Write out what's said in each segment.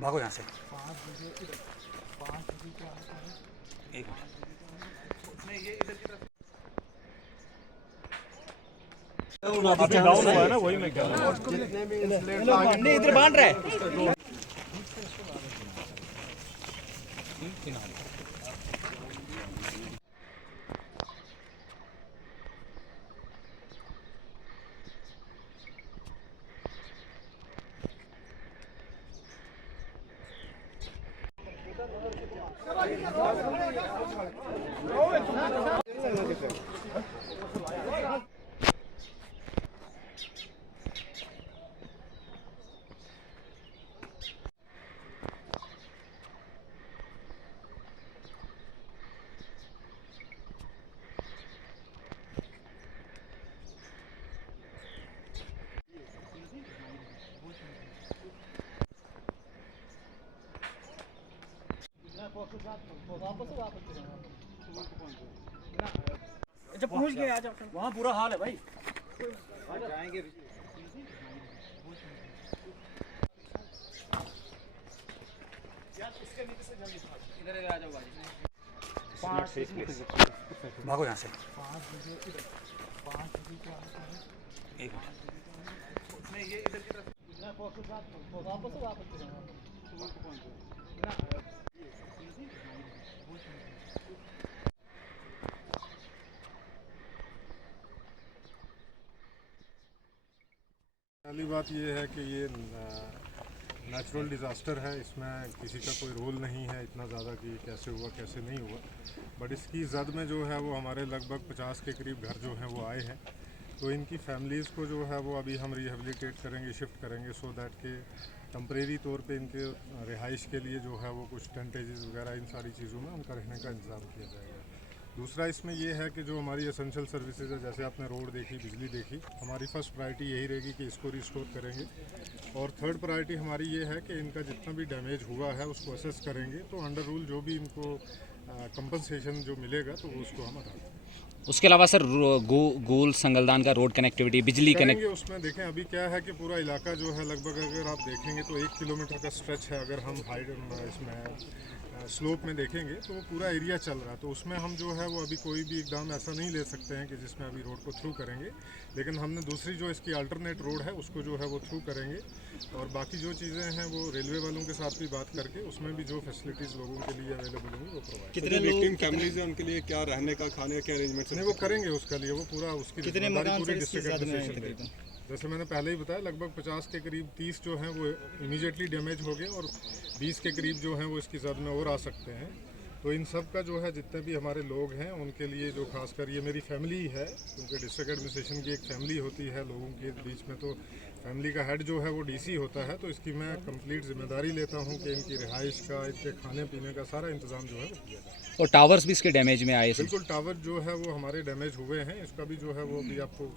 भागो यहाँ से। एक डाउन हुआ है ना, वही मैं कह रहा हूँ। इधर बांध रहा है। अच्छा पहुंच गए, आ जाओ। वहाँ बुरा हाल है भाई, जाएंगे। इधर आ जाओ भागो यहाँ से। एक नहीं, ये इधर की तरफ पहली बात ये है कि ये नेचुरल डिज़ास्टर है, इसमें किसी का कोई रोल नहीं है इतना ज़्यादा कि कैसे हुआ कैसे नहीं हुआ, बट इसकी जद में जो है वो हमारे लगभग 50 के करीब घर जो हैं वो आए हैं। तो इनकी फैमिलीज़ को जो है वो अभी हम रिहेबिलिटेट करेंगे, शिफ्ट करेंगे, सो दैट के टम्परेरी तौर पे इनके रिहाइश के लिए जो है वो कुछ टेंटेजेस वगैरह इन सारी चीज़ों में उनका रहने का इंतज़ाम किया जाएगा। दूसरा इसमें यह है कि जो हमारी एसेंशियल सर्विसेज है, जैसे आपने रोड देखी, बिजली देखी, हमारी फर्स्ट प्रायोरिटी यही रहेगी कि इसको रिस्टोर करेंगे। और थर्ड प्रायोरिटी हमारी ये है कि इनका जितना भी डैमेज हुआ है उसको असेस करेंगे, तो अंडर रूल जो भी इनको कंपनसेशन जो मिलेगा तो उसको हम अदा करेंगे। उसके अलावा सर गोल संगलदान का रोड कनेक्टिविटी, बिजली कनेक्ट उसमें देखें अभी क्या है कि पूरा इलाका जो है लगभग अगर आप देखेंगे तो 1 किलोमीटर का स्ट्रेच है। अगर हम हाइट इसमें स्लोप में देखेंगे तो वो पूरा एरिया चल रहा है, तो उसमें हम जो है वो अभी कोई भी एकदम ऐसा नहीं ले सकते हैं कि जिसमें अभी रोड को थ्रू करेंगे, लेकिन हमने दूसरी जो इसकी अल्टरनेट रोड है उसको जो है वो थ्रू करेंगे। और बाकी जो चीज़ें हैं वो रेलवे वालों के साथ भी बात करके उसमें भी जो फैसिलिटीज़ लोगों के लिए अवेलेबल होंगी वो प्रोवाइड। कितने विक्टिम फैमिलीज हैं, उनके लिए क्या रहने का, खाने के अरेंजमेंट नहीं वो करेंगे, उसके लिए वो पूरा उसकी पूरी डिस्ट्रिक्ट एडमिनिस्ट्रेशन। जैसे मैंने पहले ही बताया लगभग 50 के करीब 30 जो हैं वो इमीडिएटली डैमेज हो गए और 20 के करीब जो हैं वो इसकी जद में और आ सकते हैं। तो इन सब का जो है जितने भी हमारे लोग हैं उनके लिए जो खासकर ये मेरी फैमिली है, क्योंकि डिस्ट्रिक्ट एडमिनिस्ट्रेशन की एक फैमिली होती है लोगों के बीच में, तो फैमिली का हेड जो है वो डीसी होता है, तो इसकी मैं कंप्लीट जिम्मेदारी लेता हूँ कि इनकी रिहाइश का, इनके खाने पीने का सारा इंतजाम जो है वो किया जाए। और टावर्स भी इसके डैमेज में आए? बिल्कुल, टावर जो है वो हमारे डैमेज हुए हैं, इसका भी जो है वो भी आपको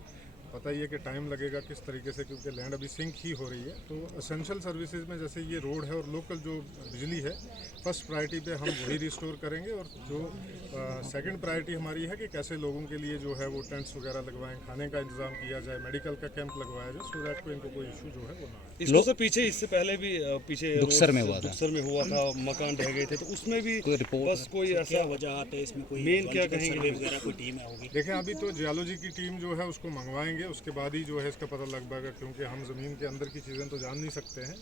पता ही है कि टाइम लगेगा किस तरीके से, क्योंकि लैंड अभी सिंक ही हो रही है। तो एसेंशियल सर्विसेज में जैसे ये रोड है और लोकल जो बिजली है, फर्स्ट प्रायोरिटी पे हम वही रिस्टोर करेंगे। और जो सेकंड प्रायोरिटी हमारी है कि कैसे लोगों के लिए जो है वो टेंट्स वगैरह लगवाएं, खाने का इंतजाम किया जाए, मेडिकल का कैंप लगवाया जाए, सो दैट को इनको कोई इशू जो है वो ना आए। इसको से पीछे इससे पहले भी पीछे दुक्सर में हुआ था, मकान ढह गए थे, तो उसमें भी कोई रिपोर्ट, बस कोई ऐसा वजह आते है इसमें कोई मेन क्या कहेंगे वगैरह कोई टीम होगी? देखें अभी तो जियोलॉजी की टीम जो है उसको मंगवाएंगे, उसके बाद ही जो है इसका पता लग पाएगा, क्योंकि हम ज़मीन के अंदर की चीज़ें तो जान नहीं सकते हैं,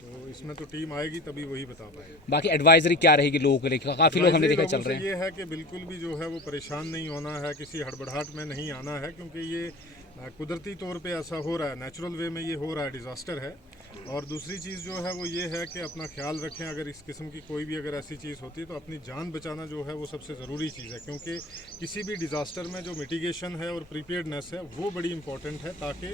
तो इसमें तो टीम आएगी तभी वही बता पाएंगे। बाकी एडवाइजरी क्या रहेगी लोगों के लिए? काफ़ी लोग हमने देखा चल रहे हैं। ये है कि बिल्कुल भी जो है वो परेशान नहीं होना है, किसी हड़बड़ाहट में नहीं आना है, क्योंकि ये कुदरती तौर पे ऐसा हो रहा है, नेचुरल वे में ये हो रहा है, डिज़ास्टर है। और दूसरी चीज़ जो है वो ये है कि अपना ख्याल रखें, अगर इस किस्म की कोई भी अगर ऐसी चीज़ होती है तो अपनी जान बचाना जो है वो सबसे ज़रूरी चीज़ है, क्योंकि किसी भी डिज़ास्टर में जो मिटिगेशन है और प्रिपेयर्डनेस है वो बड़ी इंपॉर्टेंट है, ताकि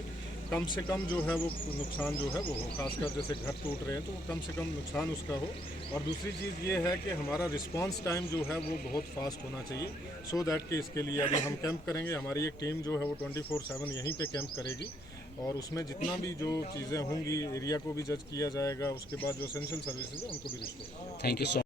कम से कम जो है वो नुकसान जो है वो हो। खासकर जैसे घर टूट रहे हैं तो कम से कम नुकसान उसका हो। और दूसरी चीज़ ये है कि हमारा रिस्पांस टाइम जो है वो बहुत फास्ट होना चाहिए, सो दैट कि इसके लिए अभी हम कैंप करेंगे, हमारी एक टीम जो है वो 24/7 यहीं पे कैंप करेगी, और उसमें जितना भी जो चीज़ें होंगी एरिया को भी जज किया जाएगा, उसके बाद जो एसेंशियल सर्विसेज है उनको भी रिस्टोर। Thank you so